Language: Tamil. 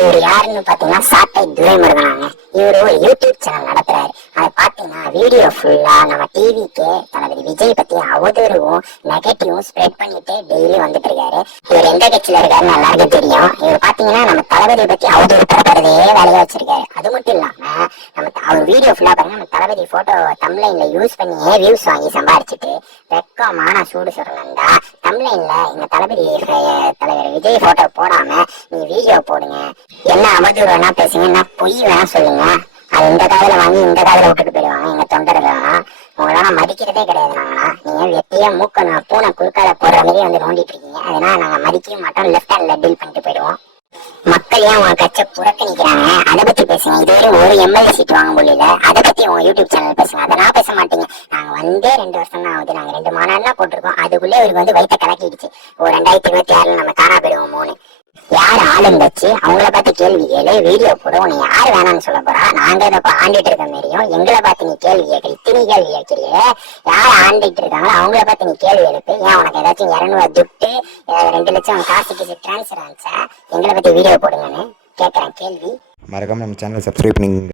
இவர் யாருன்னு பாத்தீங்கன்னா சாட்டை துரைமுருகனாங்க இவர் ஒரு யூடியூப் சேனல் நடத்த வீடியோ ஃபுல்லாக நம்ம டிவிக்கு தளபதி விஜய் பத்தி அவதூறுவும் நெகட்டிவும் ஸ்ப்ரெட் பண்ணிட்டு டெய்லி வந்துட்டு இருக்காரு. இவர் எந்த கட்சியில இருக்காருன்னு எல்லாருக்கும் தெரியும். இவர் பாத்தீங்கன்னா நம்ம தளபதி பத்தி அவதூறு பரப்புறதே வேலையா வச்சிருக்காரு. அது மட்டும் இல்லாம நம்ம அவர் வீடியோ ஃபுல்லா பாருங்க நம்ம தளபதி போட்டோ தம்லைன்ல யூஸ் பண்ணியே வியூஸ் வாங்கி சம்பாரிச்சிட்டு வெக்கமான சூடு சொல்லணும்டா தம்லைன்ல எங்க தளபதி தலைவர் விஜய் போட்டோ போடாம நீ வீடியோ போடுங்க. என்ன அவதூறு வேணா பேசுங்க என்ன பொய் வேணா சொல்லுங்க. அது இந்த காதல வாங்கி இந்த காதல விட்டுட்டு போயிடுவாங்க. எங்க தொண்டர்கள் உங்களால மதிக்கிறதே கிடையாது நாங்களா. நீங்க வெட்டிய மூக்க நான் பூனை குறுக்கால போடுற மாதிரி வந்து நோண்டிட்டு இருக்கீங்க. அதனால நாங்க மதிக்கவே மாட்டோம். லெஃப்ட் ஹேண்ட்ல டீல் பண்ணிட்டு போயிடுவோம். மக்கள் ஏன் உங்க கட்சை புறக்கணிக்கிறாங்க? அதை பத்தி பேசுங்க. இதுவரை ஒரு எம்எல்ஏ சீட் வாங்க முடியல. அதை பத்தி உங்க யூடியூப் சேனல் பேசுங்க. அதை நான் பேச மாட்டீங்க. நாங்க வந்தே ரெண்டு வருஷம் தான் ஆகுது. நாங்க ரெண்டு மாநாடுலாம் போட்டிருக்கோம். அதுக்குள்ளே இவருக்கு வந்து வயிற்ற கலக்கிடுச்சு. ஒரு ரெண்டாயிரத்தி இருபத்தி ஆறுல நம்ம காணா போயிடுவோம் மூணு யார் ஆளுங்க வச்சு அவங்கள பார்த்து கேள்வி கேளு வீடியோ போடு உன்னை யார் வேணாம்னு சொல்ல போறா? நாங்க இதை ஆண்டிட்டு இருக்க மாதிரியும் எங்களை பார்த்து நீ கேள்வி கேட்கற இத்தனை கேள்வி கேட்கறியே? யார் ஆண்டிட்டு இருக்காங்களோ அவங்கள பார்த்து நீ கேள்வி எழுப்பு. ஏன் உனக்கு ஏதாச்சும் இரநூறு துட்டு ரெண்டு லட்சம் காசுக்கு டிரான்ஸ்ஃபர் ஆச்சா எங்களை பத்தி வீடியோ போடுங்கன்னு கேட்கறேன் கேள்வி. மறக்காம நம்ம சேனலை சப்ஸ்கிரைப் பண்ணிங்க